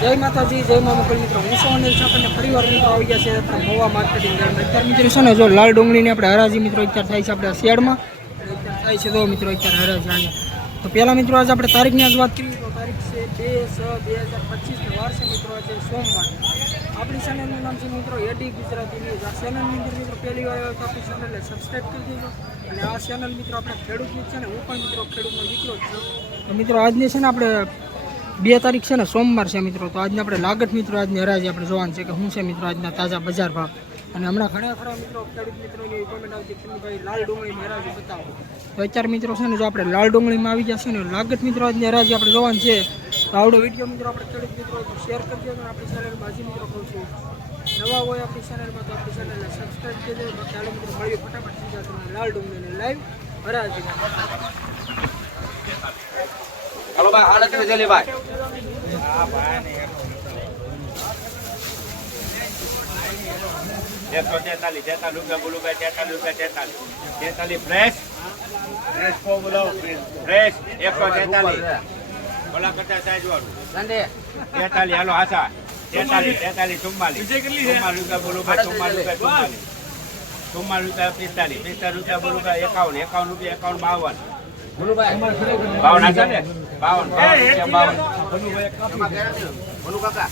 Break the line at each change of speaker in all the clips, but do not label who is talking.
જય માતાજી, જય મા મોકલ મિત્રો. હું સૌ અનિલ આપણને ફરીવાર મિત્રો આવી ગયા છે આપણે મોવા માર્કેટિંગ અત્યારે મિત્રો, છે ને જો લાલ ડુંગળીની આપણે હરાજી મિત્રો અત્યારે થાય છે આપણે શેડમાં થાય છે તો મિત્રો અત્યારે હરાજી આને તો પહેલાં મિત્રો, આજે આપણે તારીખની આજ વાત કરીએ તો તારીખ છે બે છ બે હજાર પચીસને વાર છે મિત્રો, આજે સોમવાર. આપણી ચેનલનું નામ છે મિત્રો એડી ગુજરાતી ન્યૂઝ આ ચેનલની અંદર મિત્રો પહેલી વાર આવ્યો તો આપણી ચેનલને સબસ્ક્રાઈબ કરી દેજો. અને આ ચેનલ મિત્રો આપણે ખેડૂત છે ને હું પણ મિત્રો ખેડૂતનો દીકરો છું. તો મિત્રો, આજની છે ને આપણે બે તારીખ છે ને સોમવાર છે મિત્રો, તો આજને આપણે લાગત મિત્રો, આજની હરાજી આપણે જોવાનું છે કે શું છે મિત્રો આજના તાજા બજાર ભાવ. અને હમણાં ઘણા ખરા મિત્રો, ખેડૂત મિત્રોની ભાઈ લાલ ડુંગળીમાં હરાજી બતાવો. તો અત્યારે મિત્રો છે ને, જો આપણે લાલ ડુંગળીમાં આવી જશે ને, લાગત મિત્રો, આજની હરાજી આપણે જોવાનું છે. તો આવડો વીડિયો મિત્રો, આપણે ખેડૂત મિત્રો શેર કરજો અને આપણી ચેનલ બાજી મિત્રો કહું છું, નવા હોય આપણી ચેનલમાં તો આપણી ચેનલને સબસ્ક્રાઈબ કરી દેજો. ચાલો મિત્રો, મળીએ ફટાફટ સીધા તમને લાલ ડુંગળીને લાઈવ હરાજી.
હાલો ભાઈ હાડત ને ભાઈ. એકસો તેતાલીસ તેતાલીસ રૂપિયા બોલું ભાઈ તેતાલીસ રૂપિયા તેતાલીસ તેતાલીસ ફ્રેશ ફ્રેશ કો બોલો ફ્રેશ એકસો તેતાલીસ બોલા કરતા સાઈઝ વાળું તેતાલીસ હાલો આશા તેતાલીસ તેતાલીસ ચુમ્માલીસ. ચુમ્માલીસ રૂપિયા બોલું ભાઈ ચુમ્માલીસ રૂપિયા. ચુમ્માલીસ. ચુમ્માલીસ રૂપિયા પિસ્તાલીસ. પિસ્તાલીસ રૂપિયા બોલું ભાઈ એકાવન એકાવન રૂપિયા એકાવન બાવન. બાવન હશે ને? બાવન બાવન રૂપિયા બાવન.
ભોલુ કાકા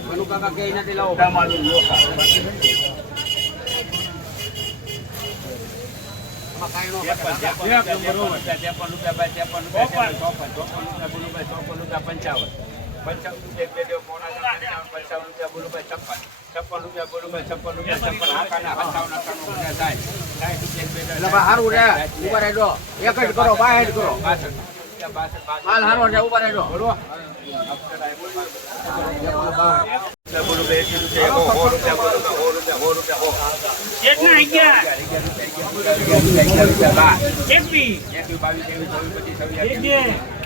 ભોલુ કાકા કે નથી લાવો
પંચાવન પંચાવન રૂપિયા બે દેવ પોણા પંચાવન રૂપિયા બોલું ભાઈ છપ્પન છપ્પન રૂપિયા બોલું ભાઈ છપ્પન રૂપિયા છપ્પન. આકાના સત્તાવન અઠાવન રૂપિયા સાઠ સાઠ રૂપિયા
એટલે ભાઈ હારું રે. ઊભા રહેજો. એક જ કરો બાય હેડ કરો. માલ હારો છે ઊભા રહેજો.
બોલો. બોલું ભાઈ એસી રૂપિયા સો રૂપિયા બોલું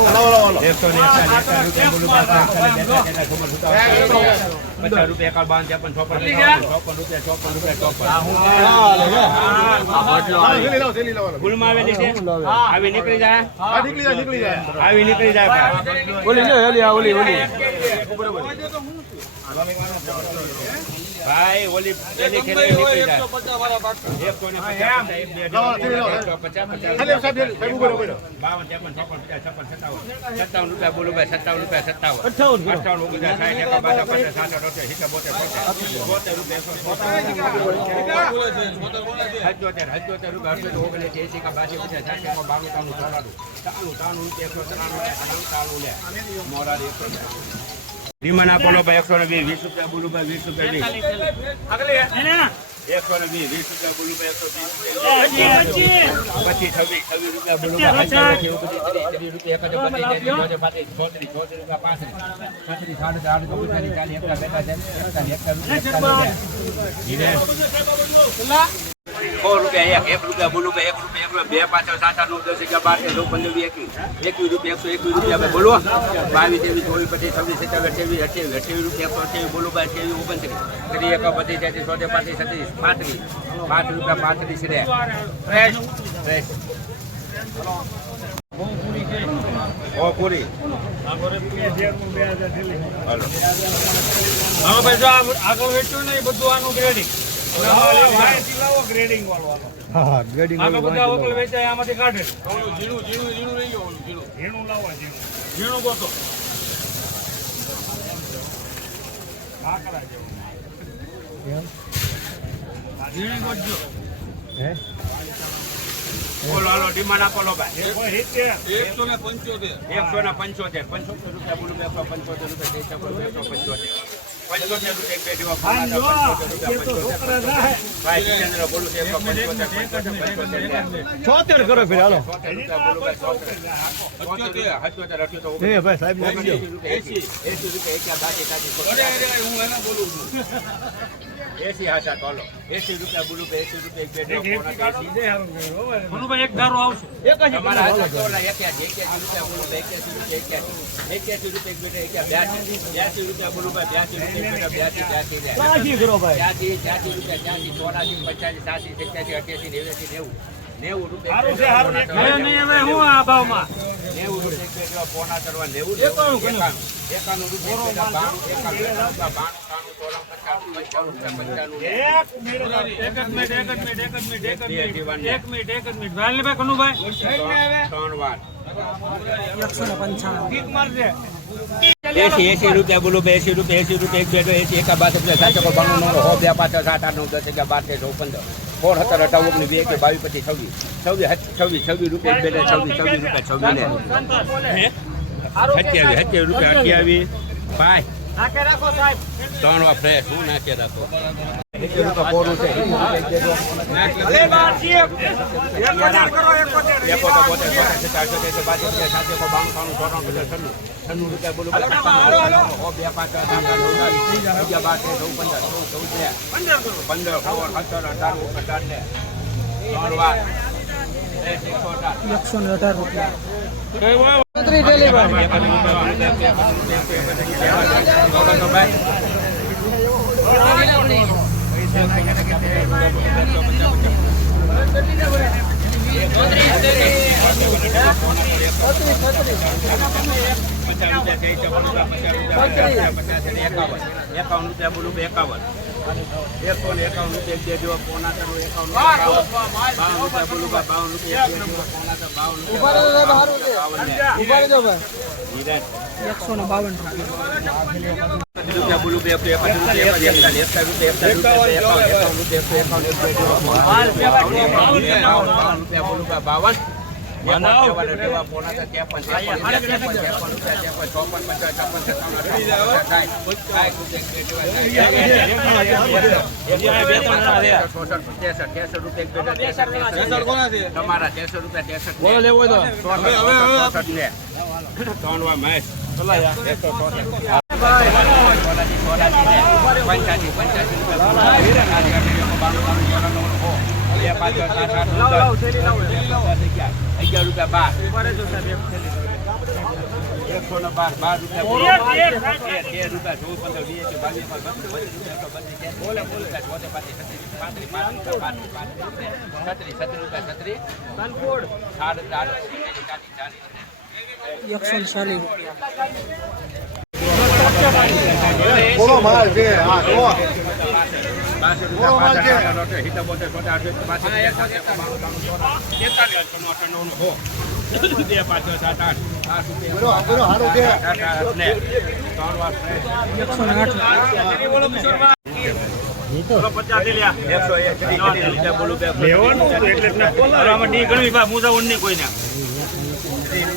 રૂપિયા રૂપિયા સો પચાસ રૂપિયા એકાવન ચોપન ચોપન રૂપિયા ચોપન રૂપિયા ચોપન ભૂલમાં આવેલી છે આવી નીકળી જાય આવી નીકળી જાય ઓલી પેલી ખેલી નીકળી જાય એક કોઈને ભાઈ ઓલી પેલી ખેલી નીકળી 150 વાળા બાકી 150 રૂપિયા બોલો ભાઈ 57 રૂપિયા 57 58 રૂપિયા 60 બાદ 50 60 70 રૂપિયા 70 રૂપિયા 80 કા બાજી 50 60 કા 92 તાનું ચાલુ ચાલુ ચાલુ 193 તાનું લે. મોરારી 193 રિમાન્ડ આપવાનો ભાઈ એકસો ને વીસ. વીસ રૂપિયા બોલું ભાઈ વીસ રૂપિયા એકસો ને બે વીસ રૂપિયા બોલું ભાઈ એકસો પચીસ છવ્વીસ છવ્વીસ રૂપિયા બોલું છોત્રીસ રૂપિયા પાંત્રીસ. પાંત્રીસ સાડે આઠ ચોવીસ સો રૂપિયા એક એક રૂપિયા બોલું ભાઈ એક રૂપિયા એક બે, પાછળ સાત આઠ, નવ, દસ, અગિયાર, બાર, તેર પંદર, વીસ, એકવીસ. એકવીસ રૂપિયા, એકસો એકવીસ રૂપિયા બોલો બાવીસ, ત્રેવીસ, ચોવીસ, પચીસ, છવ્વીસ, સત્યાવીસ, અઠ્યાવીસ અઠ્યાવીસ અઠ્યાવીસ રૂપિયા, એકસો અઠ્યાવીસ બોલું બાય અઠ્યાવીસ ઓગણત્રીસ. ત્રીસ, એક બત્રીસ તેત્રીસ ચોત્રીસ પાંત્રીસ છત્રીસ, પાંત્રીસ. પાંચ રૂપિયા, પાંત્રીસ રે ફ્રેશ ફ્રેશ પૂરી. હાલો.
હા ભાઈ, જો આગળ વેચ્યું નહીં બધું આનું ગ્રેડિંગ ગ્રેડિંગ વાળો બધા વેચાય આમાંથી કાઢે. લઈ લાવવા ગોતો. જેવું ગોતજો.
બોલો હાલો ડિમાન્ડ આપો લો ભાઈ.
કોઈ રીતે
એકસો ને પંચોતેર. પંચોતેર. રૂપિયા બોલું એકસો પંચોતેર રૂપિયા એકસો પંચોતેર.
જો,
છોતેર કરો ફિર હાલો. એ ભાઈ સાહેબ
એસી બાકી કાઢી એસી રૂપિયા બોલું એસી રૂપિયા એક
એક
એક્યાસી રૂપિયા બોલું એક્યાસી રૂપિયા એક્યાસી. એક્યાસી રૂપિયા એક બેટા એક્યા બ્યાસી. બ્યાસી રૂપિયા બોલું બ્યાસી રૂપિયા
ત્યાંથી કરો ભાઈ.
ત્યાંસી, ત્યાંસી રૂપિયા, ત્યાંસી, ચોરાસી, પંચ્યાસી, સાસી, સિત્યાસી, અઠ્યાસી, નેવ્યાસી, નેવું. નેવું રૂપિયા
હું આ ભાવમાં?
નેવું રૂપિયા પોણા કરવા, નેવું, નેવું, એકાણું. એકાણું રૂપિયા બાણું, એકાણું, એકાણું, બાણું, ત્રાણું, વાર.
એકસો પંચાણું.
એસી એસી રૂપિયા બોલું એસી રૂપિયા એસી રૂપિયા એક બેઠો એસી એકા બાદ એટલે સાચો ચોકો બાણું નવ હો બે પાંચ સાત આઠ નવ દસ અગિયાર બાર તેર પંદર. સોળ સત્તર અઢાર ઓગણીસ બે કે બાવીસ પછી છવ્વીસ. છવ્વીસ છવ્વીસ છવ્વીસ રૂપિયા બેઠા છવ્વીસ છવ્વીસ રૂપિયા છવ્વીસ ને. સત્યાવીસ રૂપિયા અઠ્યાવીસ. ભાઈ. ત્રણ વાર ફ્રેશ હું નાખી રાખો. કોરું છે બાસી, ત્રેસઠ, સાતસો, બાણું, ચોરાણું, છન્નું. છન્નું રૂપિયા બોલું બોલો. બે, પાંચ, અગિયાર, બાર, ચૌદ, પંદર, ચૌદ, ચૌદ, બે. પંદર, સોળ, સત્તર, અઢાર, અઢાર, ને. ત્રણ વાર. એકસો
ને અઢાર રૂપિયા
એકાવન. રૂપિયા બોલું એકાવન એકસો ને એકાવન રૂપિયા બે જેવા કરો એકાવન બાવન રૂપિયા. બોલું રૂપિયા રૂપિયા બાવન
એકસો ને બાવન રૂપિયા.
બાવન તમારા તેરસો રૂપિયા. ત્રણ વાર મહેશ. પંચ્યાસી, પંચ્યાસી રૂપિયા. બે, પાંચ, છ, સાત, આઠ, અગિયાર. રૂપિયા બાર. એકસો ને બાર, બાર રૂપિયા
તેર,
રૂપિયા, ચૌદ, પંદર, વીસ, બાવીસ, છત્રીસ, છત્રીસ રૂપિયા, છત્રીસ. આડત્રીસ, ચાલીસ, ચાલીસ.
એકસો ને ચાલીસ રૂપિયા
હા
હો.
લેવાનું એટલે જ ના. બોલાવે. આમાં ડી ગણવી બા મુજાવણ નહીં કોઈને.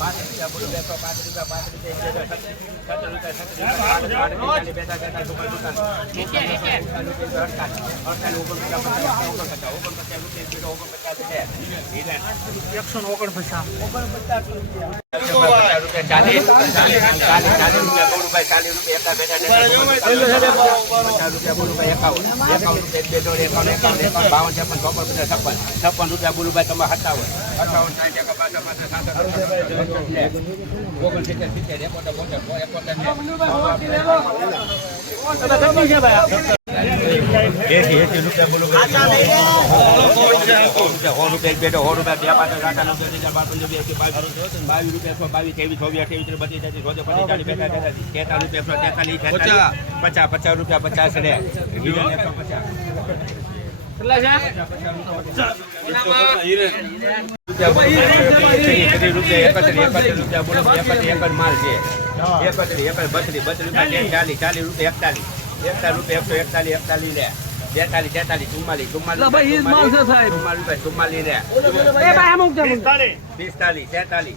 પાંચ રૂપિયા બોલું બે પાંચ રૂપિયા પાંચ રૂપિયા એક સત્તર રૂપિયા છત્રીસ, આડત્રીસ, આડત્રીસ, બેતાલીસ, તેતાલીસ, ચુમ્માલીસ, પિસ્તાલીસ, અડતાલીસ, અડતાલીસ, ઓગણપચાસ, પચાસ, ઓગણપચાસ, ઓગણપચાસ રૂપિયા, છપ્પન, રૂપિયા ગોળુભાઈ, તમારે સત્તાવન, અઠાવન, સાઠ, એકા, અડસઠ, અડસઠ, ને. ઓગણસિત્તેર, સિત્તેર, એકોતેર, એકોતેર. એસી એસી રૂપિયા બોલો સો રૂપિયા એક બેઠો સો રૂપિયા બે પાંચ આઠ નવ અગિયાર બાર પંદર વીસ એકવીસ બાવીસ રૂપિયા સો બાવીસ ત્રેવીસ ચોવીસ અઠ્યાવીસ ત્રીસ ચોત્રીસ પચીસ ચાલીસ બેતાલીસ રૂપિયા સો તેતાલીસ તેતાલીસ પચાસ પચાસ રૂપિયા પચાસ રે એકસો પચાસ ચાલીસ ચાલીસ રૂપિયા એકતાલીસ એકતાલીસ રૂપિયા એકસો એકતાલીસ એકતાલીસ લે. બેતાલીસ તેતાલીસ ચુમ્માલીસ ચુમ્માલીસ ચુમ્માલીસ ચુમ્માલીસ
લે.
પિસ્તાલીસ
તેતાલીસ